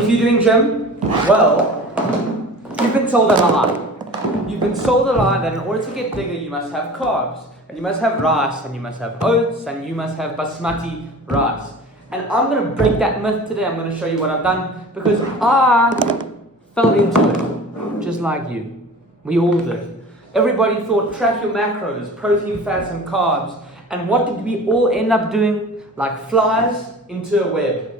if you're doing gym, well, you've been told a lie. You've been sold a lie that in order to get bigger, you must have carbs, and you must have rice, and you must have oats, and you must have basmati rice. And I'm going to break that myth today. I'm going to show you what I've done, because I fell into it, just like you. We all did. Everybody thought, track your macros, protein, fats, and carbs. And what did we all end up doing? Like flies into a web.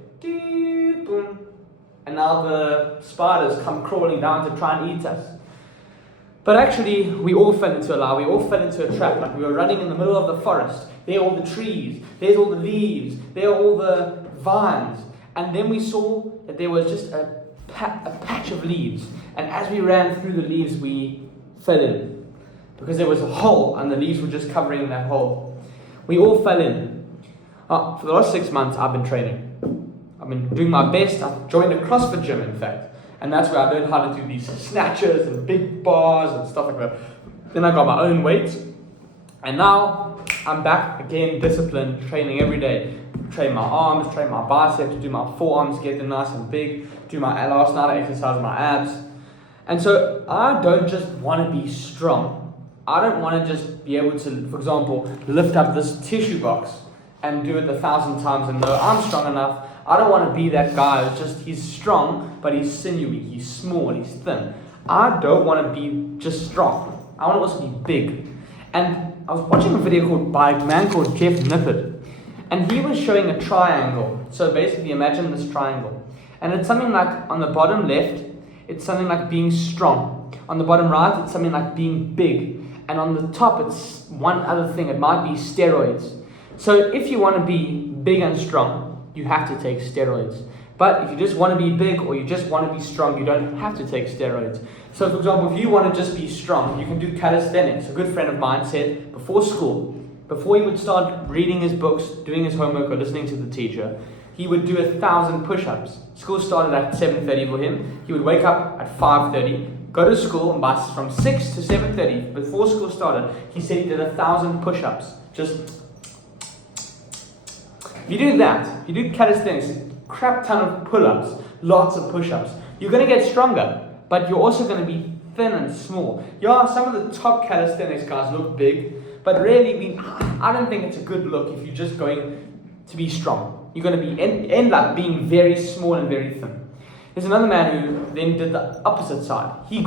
And now the spiders come crawling down to try and eat us. But actually, we all fell into a lie. We all fell into a trap. Like we were running in the middle of the forest. There are all the trees. There's all the leaves. There are all the vines. And then we saw that there was just a patch of leaves. And as we ran through the leaves, we fell in. Because there was a hole and the leaves were just covering that hole. We all fell in. For the last 6 months, I've been training. I've been doing my best. I've joined a CrossFit gym, in fact. And that's where I learned how to do these snatches and big bars and stuff like that. Then I got my own weights. And now I'm back again, disciplined, training every day. Train my arms, train my biceps, do my forearms, get them nice and big. Do my last night I exercise my abs. And so I don't just want to be strong. I don't want to just be able to, for example, lift up this tissue box and do it 1,000 times and know I'm strong enough. I don't want to be that guy who's just, he's strong, but he's sinewy, he's small, he's thin. I don't want to be just strong. I want to also be big. And I was watching a video by a man called Jeff Nippert, and he was showing a triangle. So basically imagine this triangle. And it's something like on the bottom left, it's something like being strong. On the bottom right, it's something like being big. And on the top, it's one other thing. It might be steroids. So if you want to be big and strong, you have to take steroids. But if you just want to be big or you just want to be strong, you don't have to take steroids. So for example, if you want to just be strong, you can do calisthenics. A good friend of mine said before school, before he would start reading his books, doing his homework or listening to the teacher, he would do 1,000 push-ups. School started at 7:30 for him. He would wake up at 5:30, go to school, and from 6 to 7:30, before school started, he said he did 1,000 push-ups. Just if you do that, if you do calisthenics, a crap ton of pull-ups, lots of push-ups, you're going to get stronger, but you're also going to be thin and small. Yeah, some of the top calisthenics guys look big, but really, I don't think it's a good look if you're just going to be strong. You're going to be end up being very small and very thin. There's another man who then did the opposite side. He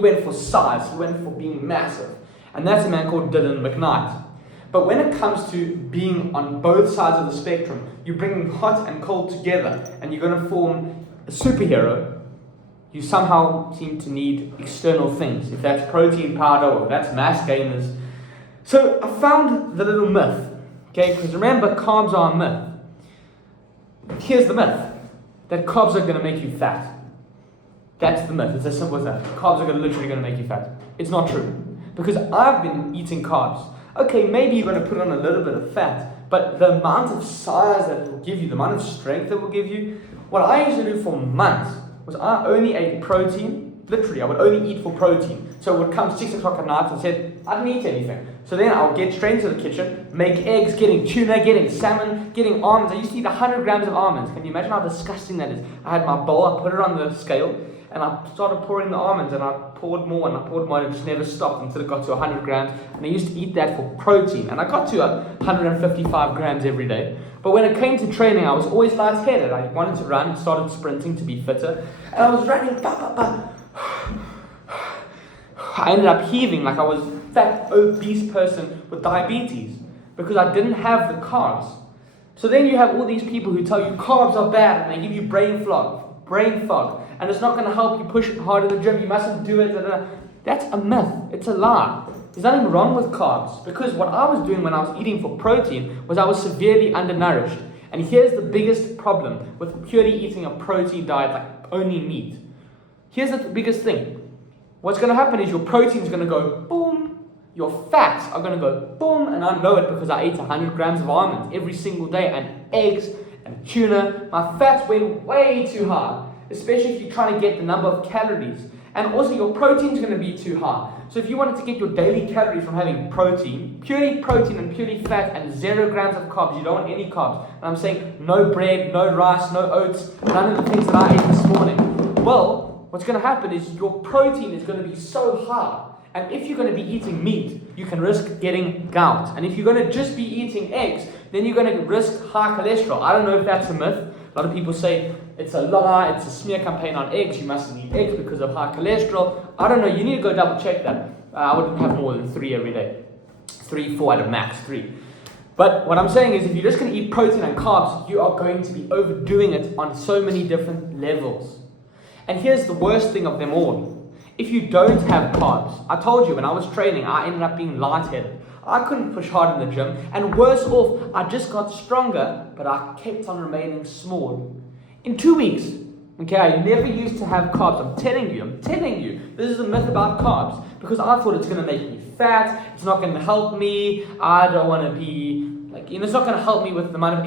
went for size, he went for being massive, and that's a man called Dylan McKnight. But when it comes to being on both sides of the spectrum, you're bringing hot and cold together and you're going to form a superhero, you somehow seem to need external things. If that's protein powder or if that's mass gainers. So I found the little myth, okay? Because remember, carbs are a myth. Here's the myth, that carbs are going to make you fat. That's the myth. It's as simple as that. Carbs are literally going to make you fat. It's not true. Because I've been eating carbs. Okay, maybe you're going to put on a little bit of fat, but the amount of size that it will give you, the amount of strength that it will give you, what I used to do for months was I only ate protein. Literally, I would only eat for protein. So it would come 6 o'clock at night and said, I didn't eat anything. So then I would get straight into the kitchen, make eggs, getting tuna, getting salmon, getting almonds. I used to eat 100 grams of almonds. Can you imagine how disgusting that is? I had my bowl, I put it on the scale, and I started pouring the almonds, and I poured more, and I poured more, and it just never stopped until it got to 100 grams. And I used to eat that for protein, and I got to 155 grams every day. But when it came to training, I was always lightheaded. I wanted to run, started sprinting to be fitter, and I was running, I ended up heaving like I was a fat, obese person with diabetes because I didn't have the carbs. So then you have all these people who tell you carbs are bad, and they give you brain fog. And it's not going to help you push hard in the gym. You mustn't do it. That's a myth. It's a lie. There's nothing wrong with carbs. Because what I was doing when I was eating for protein was I was severely undernourished. And here's the biggest problem with purely eating a protein diet, like only meat. Here's the biggest thing. What's going to happen is your protein is going to go boom. Your fats are going to go boom. And I know it because I ate 100 grams of almonds every single day. And eggs and tuna. My fats went way too high. Especially if you're trying to get the number of calories. And also your protein is going to be too high. So if you wanted to get your daily calories from having purely protein and purely fat and 0 grams of carbs, you don't want any carbs. And I'm saying no bread, no rice, no oats, none of the things that I ate this morning. Well, what's going to happen is your protein is going to be so high. And if you're going to be eating meat, you can risk getting gout. And if you're going to just be eating eggs, then you're going to risk high cholesterol. I don't know if that's a myth. A lot of people say it's a lie, it's a smear campaign on eggs. You mustn't eat eggs because of high cholesterol. I don't know. You need to go double check that. I wouldn't have more than 3 every day. 3, 4 at a max, 3. But what I'm saying is if you're just going to eat protein and carbs, you are going to be overdoing it on so many different levels. And here's the worst thing of them all. If you don't have carbs, I told you when I was training, I ended up being lightheaded. I couldn't push hard in the gym, and worse off, I just got stronger, but I kept on remaining small. In 2 weeks, okay, I never used to have carbs. I'm telling you, this is a myth about carbs, because I thought it's going to make me fat, it's not going to help me, I don't want to be, it's not going to help me with the amount of,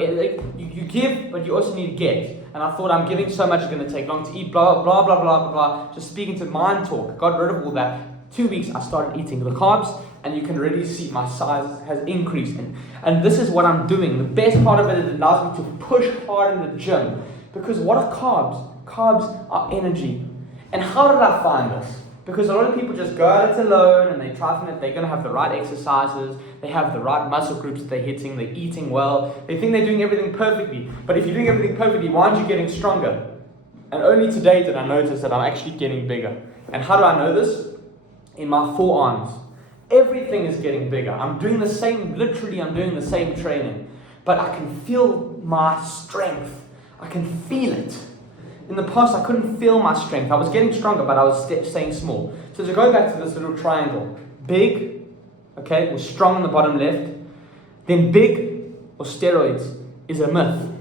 you give, but you also need to get. And I thought I'm giving so much, it's going to take long to eat, blah, blah, blah, blah, blah, blah. Just speaking to mind talk, got rid of all that. 2 weeks, I started eating the carbs, and you can really see my size has increased. And this is what I'm doing. The best part of it is it allows me to push hard in the gym. Because what are carbs? Carbs are energy. And how did I find this? Because a lot of people just go at it alone and they try to think they're going to have the right exercises, they have the right muscle groups that they're hitting, they're eating well, they think they're doing everything perfectly. But if you're doing everything perfectly, why aren't you getting stronger? And only today did I notice that I'm actually getting bigger. And how do I know this? In my forearms. Everything is getting bigger. I'm doing the same training. But I can feel my strength. I can feel it. In the past, I couldn't feel my strength. I was getting stronger, but I was staying small. So to go back to this little triangle, big, okay, or strong on the bottom left, then big or steroids is a myth.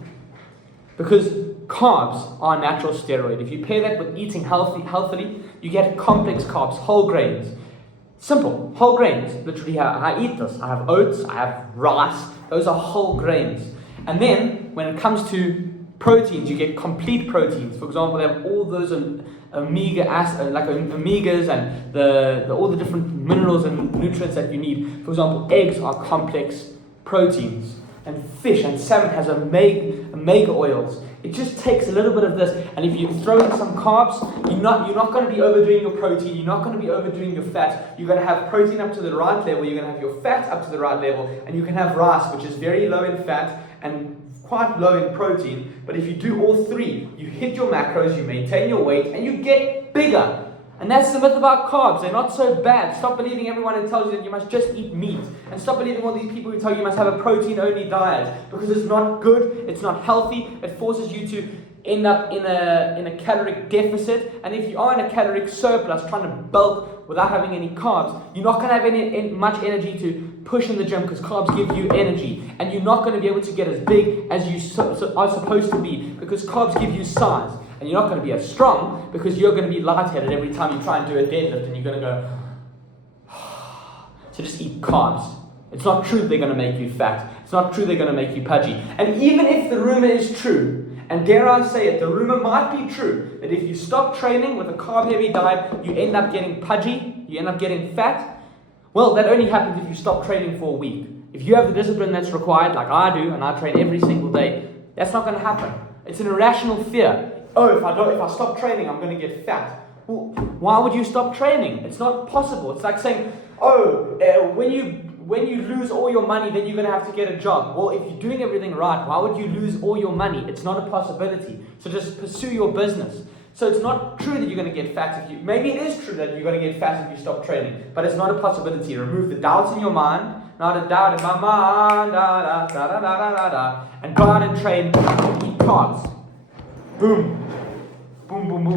Because carbs are a natural steroid. If you pair that with eating healthily, you get complex carbs, whole grains. Simple, whole grains. Literally, I eat this. I have oats, I have rice. Those are whole grains. And then, when it comes to proteins, you get complete proteins. For example, they have all those omegas and all the different minerals and nutrients that you need. For example, eggs are complex proteins, and fish and salmon has omega oils. It just takes a little bit of this, and if you throw in some carbs, you're not going to be overdoing your protein. You're not going to be overdoing your fat. You're going to have protein up to the right level. You're going to have your fat up to the right level, and you can have rice, which is very low in fat and quite low in protein. But if you do all three, you hit your macros, you maintain your weight, and you get bigger. And that's the myth about carbs. They're not so bad. Stop believing everyone who tells you that you must just eat meat. And stop believing all these people who tell you you must have a protein-only diet. Because it's not good, it's not healthy, it forces you to end up in a caloric deficit. And if you are in a caloric surplus, trying to bulk without having any carbs, you're not going to have much energy to push in the gym, because carbs give you energy. And you're not going to be able to get as big as you are supposed to be, because carbs give you size. And you're not going to be as strong, because you're going to be lightheaded every time you try and do a deadlift, and you're going to go. So just eat carbs. It's not true they're going to make you fat. It's not true they're going to make you pudgy. And even if the rumor is true, and dare I say it, the rumor might be true, that if you stop training with a carb-heavy diet, you end up getting pudgy, you end up getting fat. Well, that only happens if you stop training for a week. If you have the discipline that's required, like I do, and I train every single day, that's not going to happen. It's an irrational fear. Oh, if I stop training, I'm going to get fat. Well, why would you stop training? It's not possible. It's like saying, when you lose all your money, then you're going to have to get a job. Well, if you're doing everything right, why would you lose all your money? It's not a possibility. So just pursue your business. So it's not true that you're going to get fat maybe it is true that you're going to get fat if you stop training, but it's not a possibility. Remove the doubts in your mind, not a doubt in my mind, and go out and train, eat carbs. Boom. Boom, boom, boom.